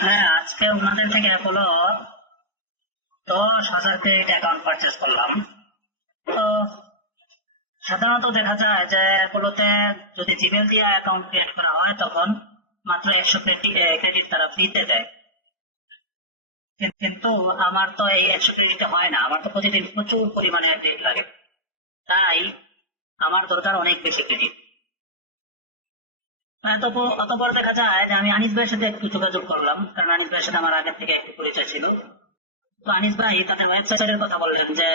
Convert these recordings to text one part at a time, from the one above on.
হ্যাঁ, আজকে ওনাদের থেকে হলো 10,000 ক্রেডিট অ্যাকাউন্ট পারচেস করলাম। তো সাধারণত দেখা যায় যে এগুলোতে যদি জিমেল দিয়ে অ্যাকাউন্ট ক্রিয়েট করা হয় তখন মাত্র 100 ক্রেডিট তারা ফ্রিতে দেয়। কিন্তু আমার তো এই 100 ক্রেডিটে হয় না, আমার তো প্রতিদিন প্রচুর পরিমাণে ক্রেডিট লাগে। তাই আমার দরকার অনেক বেশি ক্রেডিট। অতঃপর দেখা যায় যে আমি আনিস ভাইয়ের সাথে একটু যোগাযোগ করলাম, কারণ আনিস ভাইয়ের সাথে আমার আগের থেকে একটু পরিচয় ছিল। তো আনিস ভাই তাদের ওয়েবসাইটের কথা বললেন যে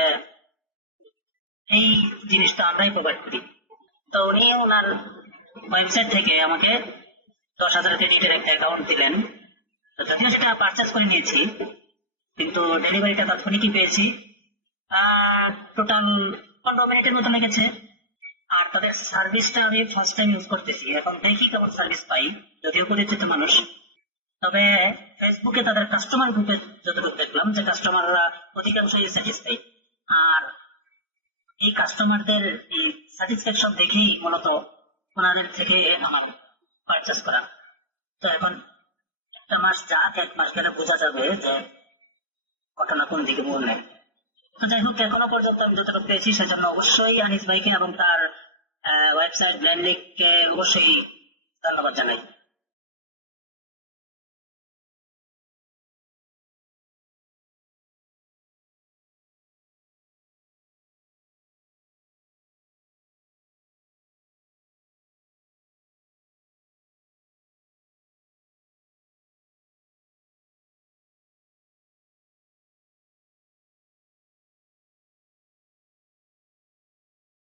এই জিনিসটা আমরাই প্রোভাইড করি। তো উনি ওনার ওয়েবসাইট থেকে আমাকে 10,000 ক্রেডিটের একটা অ্যাকাউন্ট দিলেন। তো যদিও সেটা পারচেস করে নিয়েছি, কিন্তু ডেলিভারিটা তাৎক্ষণিকই পেয়েছি। টোটাল 15 মিনিটের মতো লেগেছে। আর তাদের সার্ভিসটা আমি ফার্স্ট টাইম ইউজ করতেছি, এখন দেখি কেমন সার্ভিস পাই। যদিও পরিচিত মানুষ, তবে ফেসবুকে তাদের কাস্টমার গ্রুপে যতটুকু দেখলাম যে কাস্টমাররা অধিকাংশই স্যাটিসফাই। আর এই কাস্টমারদের এই স্যাটিসফ্যাকশন দেখেই মূলত ওনাদের থেকে আমার পারচেস করা। তো এখন একটা মাস যাক, 1 মাস গেলে বোঝা যাবে যে ঘটনা কোন দিকে মোড় নেয়। তো যাই হোক, এখনো পর্যন্ত আমি যতটুকু পেয়েছি সেজন্য অবশ্যই আনিস ভাইকে এবং তার ওয়েবসাইট ব্ল্যান্ড লিগকে অবশ্যই ধন্যবাদ জানাই।